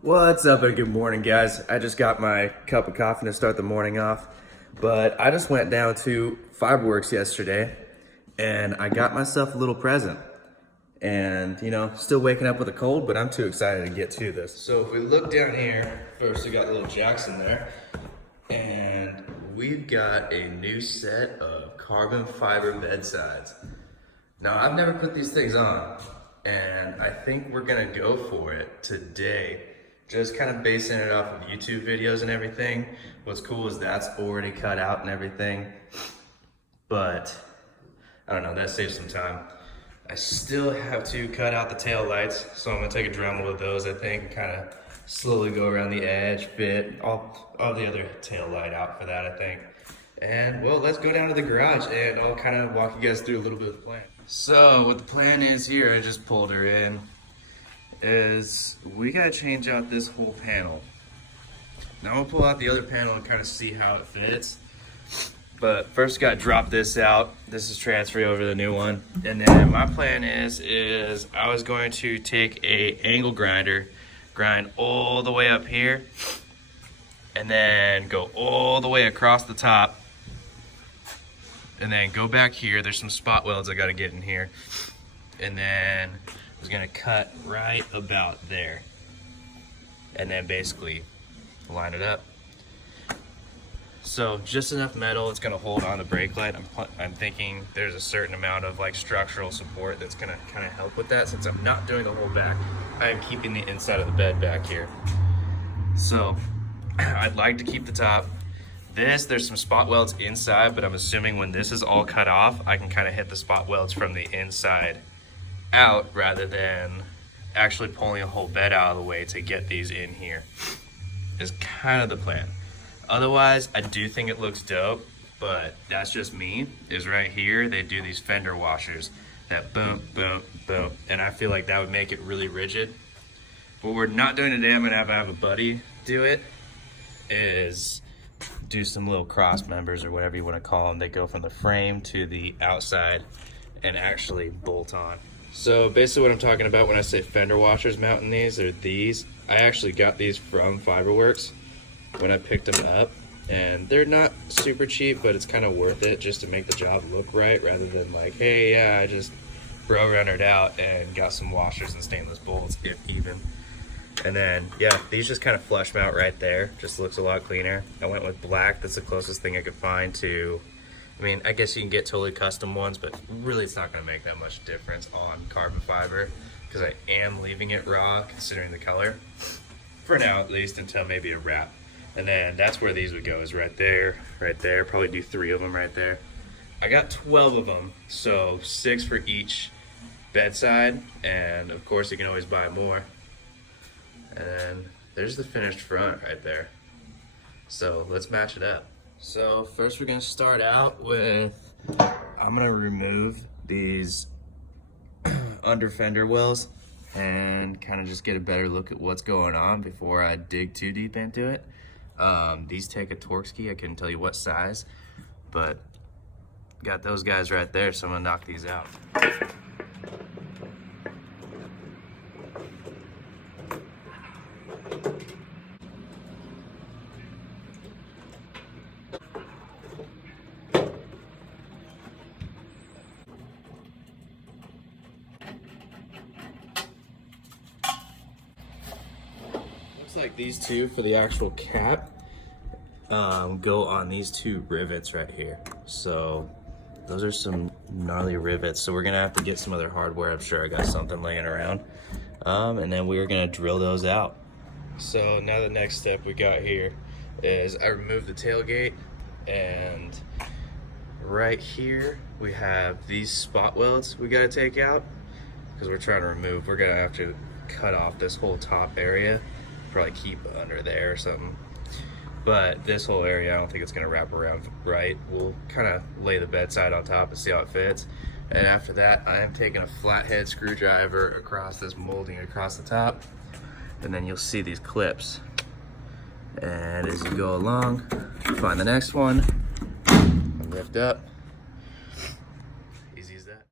What's up and good morning, guys. I just got my cup of coffee to start the morning off, but I just went down to Fiberworks yesterday and I got myself a little present. And still waking up with a cold, but I'm too excited to get to this. So if we look down here, first we got little Jackson there, and we've got a new set of carbon fiber bedsides. Now I've never put these things on, and I think we're gonna go for it today. Just kind of basing it off of YouTube videos and everything. What's cool is that's already cut out and everything, but I don't know, that saves some time. I still have to cut out the tail lights, so I'm gonna take a Dremel with those, I think, and kind of slowly go around the edge, fit all the other tail light out for that, I think. And well, let's go down to the garage and I'll kind of walk you guys through a little bit of the plan. So what the plan is here, I just pulled her in, is we gotta change out this whole panel. Now we'll pull out the other panel and kind of see how it fits. But first gotta drop this out. This is transfer over to the new one. And then my plan is I was going to take a angle grinder, grind all the way up here, and then go all the way across the top, and then go back here. There's some spot welds I gotta get in here. And then I was gonna cut right about there. And then basically line it up. So just enough metal, it's gonna hold on the brake light. I'm thinking there's a certain amount of like structural support that's gonna kind of help with that. Since I'm not doing the whole back, I am keeping the inside of the bed back here. So I'd like to keep the top. There's some spot welds inside, but I'm assuming when this is all cut off, I can kind of hit the spot welds from the inside out rather than actually pulling a whole bed out of the way to get these in here, is kind of the plan. Otherwise, I do think it looks dope, but that's just me, is right here, they do these fender washers that boom, boom, boom, and I feel like that would make it really rigid. What we're not doing today, I'm gonna have a buddy do it, is do some little cross members or whatever you wanna call them. They go from the frame to the outside and actually bolt on. So basically what I'm talking about when I say fender washers mounting these are these. I actually got these from Fiberworks when I picked them up, and they're not super cheap, but it's kind of worth it just to make the job look right rather than like, hey, yeah, I just prerunnered out and got some washers and stainless bolts, if even. And then, yeah, these just kind of flush mount right there. Just looks a lot cleaner. I went with black. That's the closest thing I could find to, I mean, I guess you can get totally custom ones, but really it's not going to make that much difference on carbon fiber because I am leaving it raw considering the color. For now, at least, until maybe a wrap. And then that's where these would go, is right there, probably do 3 of them right there. I got 12 of them, so 6 for each bedside, and of course you can always buy more. And there's the finished front right there. So let's match it up. So first we're gonna start out with, I'm gonna remove these under fender wells and kind of just get a better look at what's going on before I dig too deep into it. These take a Torx key, I couldn't tell you what size, but got those guys right there, so I'm gonna knock these out. Looks like these two for the actual cap go on these 2 rivets right here. So those are some gnarly rivets. So we're gonna have to get some other hardware. I'm sure I got something laying around. And then we're gonna drill those out. So now the next step we got here is I removed the tailgate, and right here we have these spot welds we gotta take out because we're trying to remove. We're gonna have to cut off this whole top area, probably keep it under there or something. But this whole area, I don't think it's gonna wrap around right. We'll kind of lay the bedside on top and see how it fits. And after that, I am taking a flathead screwdriver across this molding across the top, and then you'll see these clips. And as you go along, find the next one, lift up. Easy as that.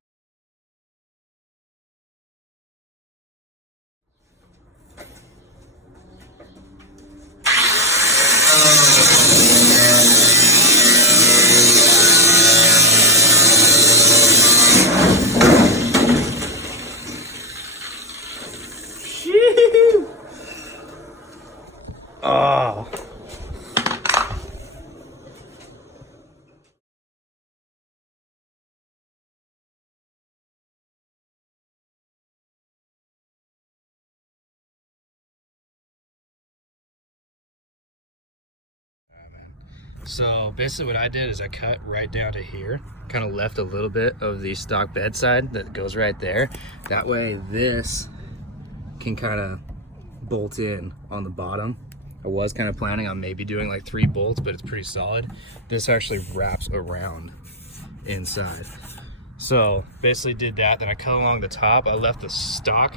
Oh. So basically what I did is I cut right down to here, kind of left a little bit of the stock bedside that goes right there. That way this can kind of bolt in on the bottom. I was kind of planning on maybe doing like 3 bolts, but it's pretty solid. This actually wraps around inside. So basically did that, then I cut along the top. I left the stock,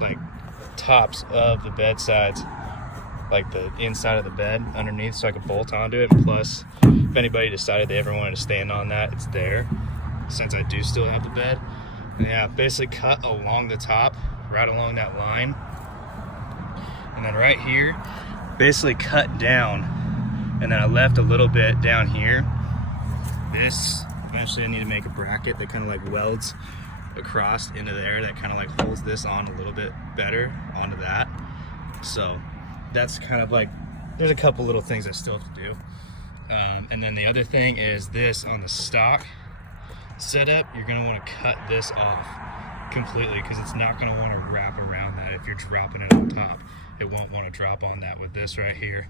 like tops of the bedsides, like the inside of the bed underneath, so I could bolt onto it. And plus, if anybody decided they ever wanted to stand on that, it's there, since I do still have the bed. And yeah, basically cut along the top, right along that line. And then right here, basically cut down. And then I left a little bit down here. This, eventually I need to make a bracket that kind of like welds across into there, that kind of like holds this on a little bit better onto that. So that's kind of like, there's a couple little things I still have to do. And then the other thing is this on the stock setup, you're gonna wanna cut this off completely, because it's not gonna wanna wrap around that. If you're dropping it on top, it won't wanna drop on that with this right here.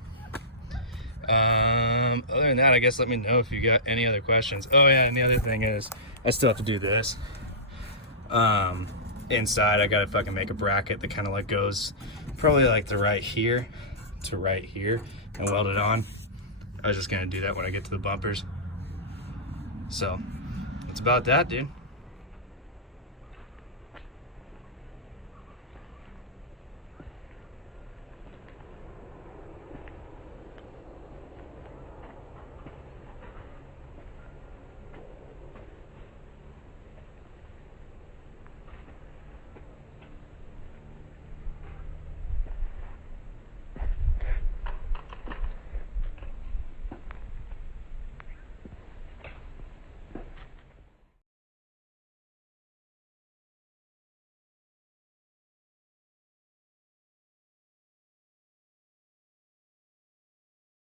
Other than that, I guess let me know if you got any other questions. Oh yeah, and the other thing is, I still have to do this. Inside, I gotta fucking make a bracket that kind of like goes probably like to right here and weld it on. I was just gonna do that when I get to the bumpers. So that's about that, dude.